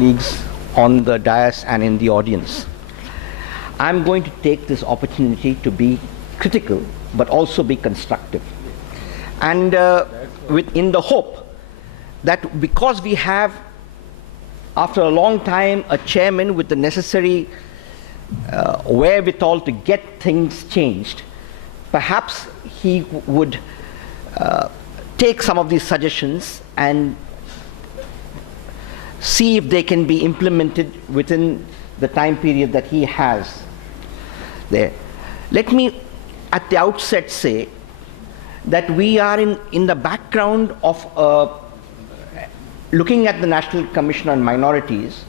colleagues on the dais and in the audience. I'm going to take this opportunity to be critical but also be constructive, and in the hope that because we have, after a long time, a chairman with the necessary wherewithal to get things changed, perhaps he would take some of these suggestions and see if they can be implemented within the time period that he has there. Let me at the outset say that we are in the background of looking at the National Commission on Minorities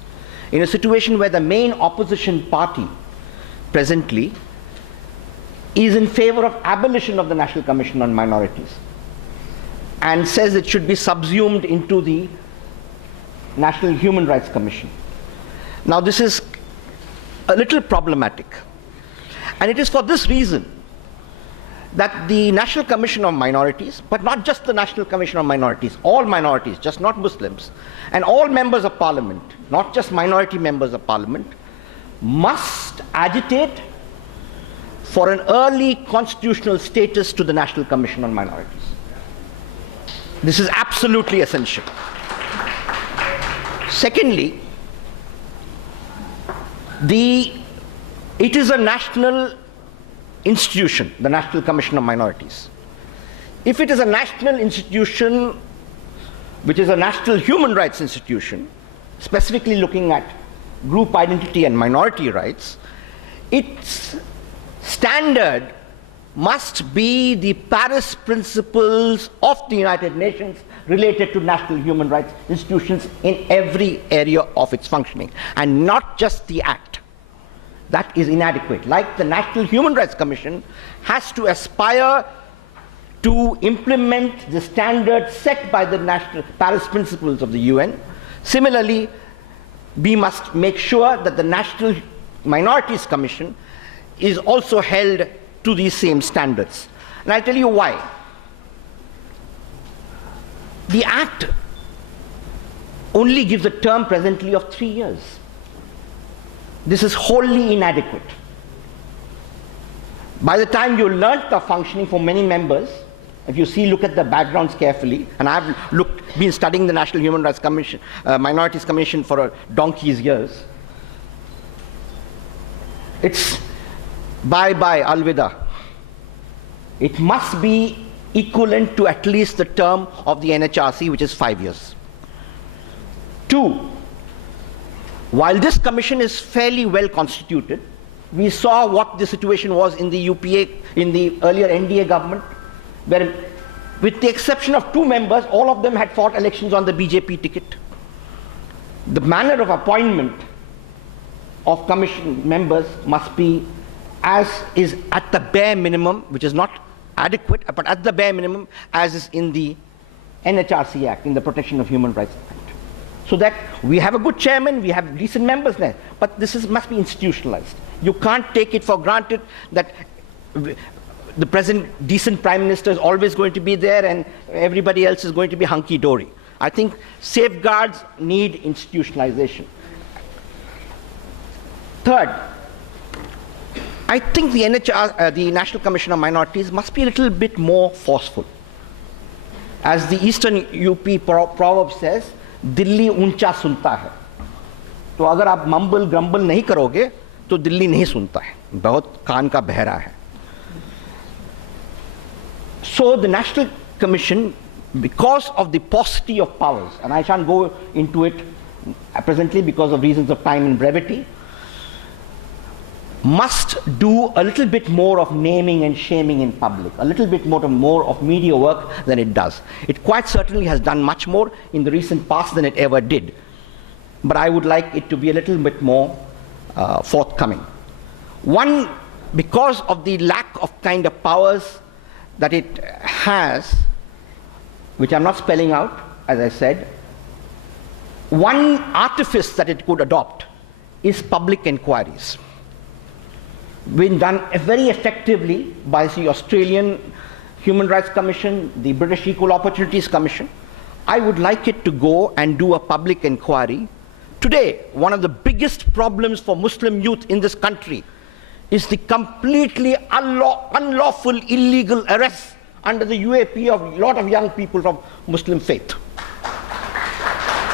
in a situation where the main opposition party presently is in favor of abolition of the National Commission on Minorities and says it should be subsumed into the National Human Rights Commission. Now, this is a little problematic, and it is for this reason that the National Commission on Minorities, but not just the National Commission on Minorities, all minorities, just not Muslims, and all members of parliament, not just minority members of parliament, must agitate for an early constitutional status to the National Commission on Minorities. This is absolutely essential. Secondly, it is a national institution, the National Commission on Minorities. If it is a national institution, which is a national human rights institution, specifically looking at group identity and minority rights, its standard must be the Paris principles of the United Nations related to national human rights institutions in every area of its functioning, and not just the act. That is inadequate. Like the National Human Rights Commission has to aspire to implement the standards set by the national Paris principles of the UN, similarly, we must make sure that the National Minorities Commission is also held to these same standards. And I'll tell you why. The Act only gives a term presently of 3 years. This is wholly inadequate. By the time you learnt the functioning for many members, if you look at the backgrounds carefully, and I've been studying the National Human Rights Commission, Minorities Commission for a donkey's years, it's bye-bye, alvida. It must be equivalent to at least the term of the NHRC, which is 5 years. 2, while this commission is fairly well constituted, we saw what the situation was in the UPA, in the earlier NDA government, where with the exception of 2 members, all of them had fought elections on the BJP ticket. The manner of appointment of commission members must be as is at the bare minimum, which is not adequate, but at the bare minimum, as is in the NHRC Act, in the Protection of Human Rights Act. So that we have a good chairman, we have decent members there, but this must be institutionalized. You can't take it for granted that the present decent prime minister is always going to be there and everybody else is going to be hunky-dory. I think safeguards need institutionalization. Third, I think the National Commission on Minorities must be a little bit more forceful. As the Eastern UP proverb says, Dilli uncha sunta hai. तो अगर आप mumble grumble नहीं करोगे तो दिल्ली नहीं सुनता है, बहुत कान का बहरा है. So the National Commission, because of the paucity of powers, and I shan't go into it presently because of reasons of time and brevity, must do a little bit more of naming and shaming in public, a little bit more of media work than it does. It quite certainly has done much more in the recent past than it ever did. But I would like it to be a little bit more forthcoming. One, because of the lack of kind of powers that it has, which I'm not spelling out, as I said, one artifice that it could adopt is public inquiries. Been done very effectively by the Australian Human Rights Commission, the British Equal Opportunities Commission. I would like it to go and do a public inquiry Today, one of the biggest problems for Muslim youth in this country is the completely unlawful, illegal arrests under the UAP of a lot of young people from Muslim faith.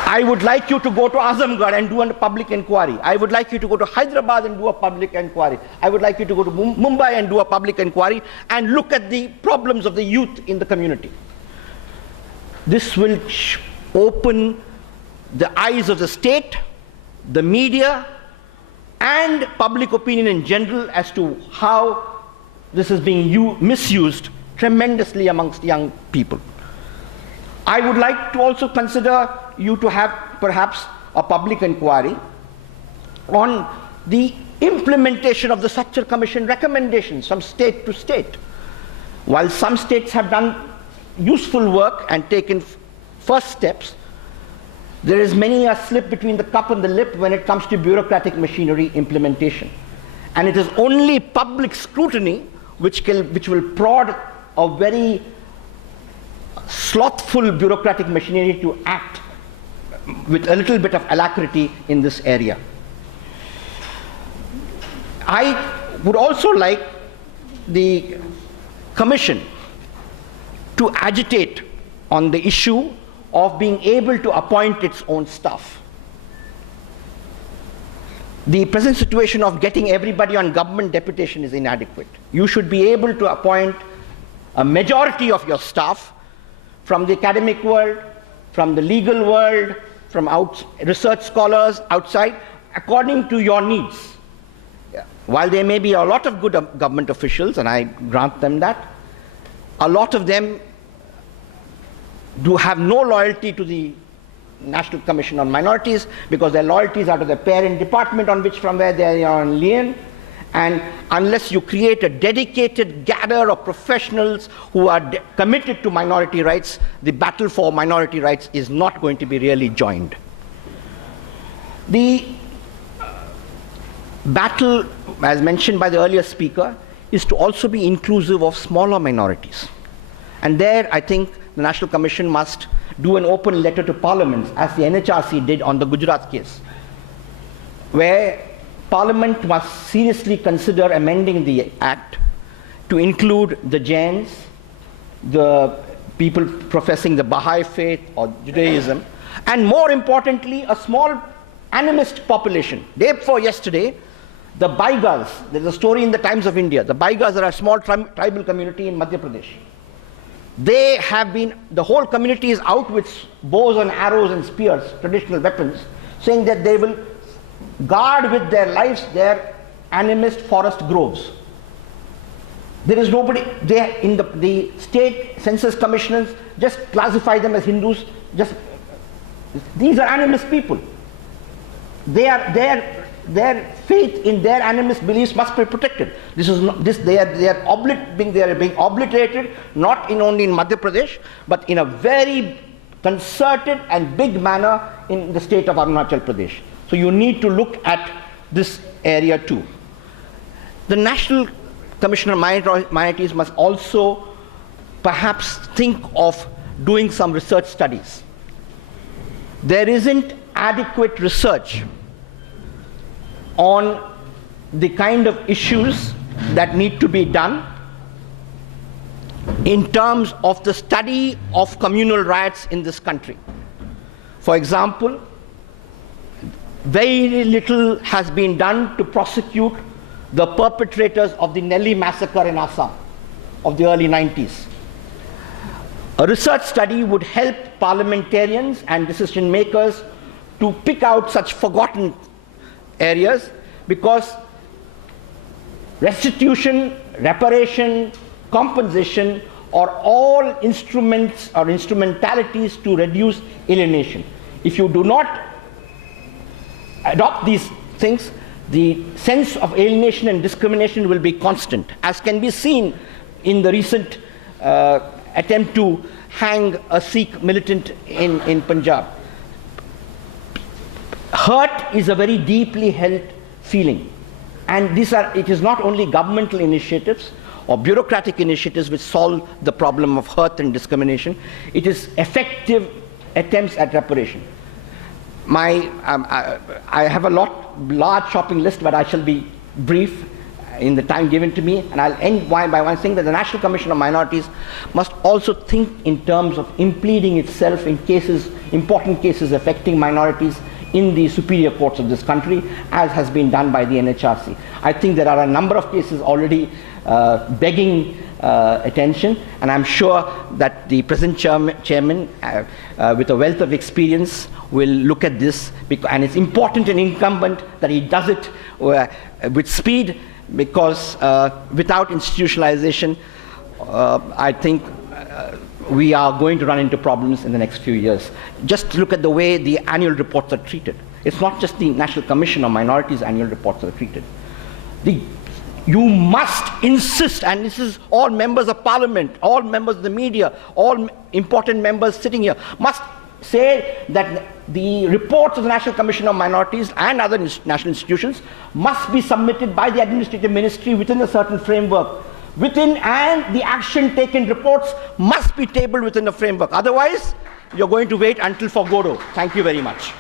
I would like you to go to Azamgarh and do a public inquiry. I would like you to go to Hyderabad and do a public inquiry. I would like you to go to Mumbai and do a public inquiry and look at the problems of the youth in the community. This will open the eyes of the state, the media, and public opinion in general as to how this is being misused tremendously amongst young people. I would like to also consider you to have perhaps a public inquiry on the implementation of the Structure Commission recommendations from state to state. While some states have done useful work and taken first steps, there is many a slip between the cup and the lip when it comes to bureaucratic machinery implementation. And it is only public scrutiny which will prod a very slothful bureaucratic machinery to act with a little bit of alacrity in this area. I would also like the Commission to agitate on the issue of being able to appoint its own staff. The present situation of getting everybody on government deputation is inadequate. You should be able to appoint a majority of your staff from the academic world, from the legal world, from research scholars outside, according to your needs. While there may be a lot of good government officials, and I grant them that, a lot of them do have no loyalty to the National Commission on Minorities because their loyalties are to the parent department from where they are on lien. And unless you create a dedicated gather of professionals who are committed to minority rights, the battle for minority rights is not going to be really joined. The battle, as mentioned by the earlier speaker, is to also be inclusive of smaller minorities. And there, I think, the National Commission must do an open letter to parliaments, as the NHRC did on the Gujarat case, where Parliament must seriously consider amending the Act to include the Jains, the people professing the Baha'i faith or Judaism, and more importantly, a small animist population. Day before yesterday, the Baigas, there's a story in the Times of India, the Baigas are a small tribal community in Madhya Pradesh. They have been, the whole community is out with bows and arrows and spears, traditional weapons, saying that they will guard with their lives their animist forest groves. There is nobody, they, in the state census commissioners just classify them as Hindus, these are animist people. Their faith in their animist beliefs must be protected. They are being obliterated, not only in Madhya Pradesh, but in a very concerted and big manner in the state of Arunachal Pradesh. So you need to look at this area too. The National Commission on Minorities must also perhaps think of doing some research studies. There isn't adequate research on the kind of issues that need to be done in terms of the study of communal riots in this country. For example, very little has been done to prosecute the perpetrators of the Nellie massacre in Assam of the early 90s. A research study would help parliamentarians and decision makers to pick out such forgotten areas, because restitution, reparation, compensation are all instruments or instrumentalities to reduce alienation. If you do not adopt these things, the sense of alienation and discrimination will be constant, as can be seen in the recent attempt to hang a Sikh militant in Punjab. Hurt is a very deeply held feeling, and it is not only governmental initiatives or bureaucratic initiatives which solve the problem of hurt and discrimination, it is effective attempts at reparation. I have a large shopping list, but I shall be brief in the time given to me, and I'll end by one saying that the National Commission on Minorities must also think in terms of impleading itself in cases, important cases affecting minorities in the superior courts of this country, as has been done by the NHRC. I think there are a number of cases already begging attention, and I'm sure that the present chairman with a wealth of experience will look at this, and it's important and incumbent that he does it with speed, because without institutionalization, I think we are going to run into problems in the next few years. Just look at the way the annual reports are treated. It's not just the National Commission on Minorities annual reports that are treated. You must insist, and this is all members of parliament, all members of the media, all important members sitting here, must say that the reports of the National Commission on Minorities and other national institutions must be submitted by the administrative ministry within a certain framework. And the action taken reports must be tabled within a framework. Otherwise, you're going to wait until for Godot. Thank you very much.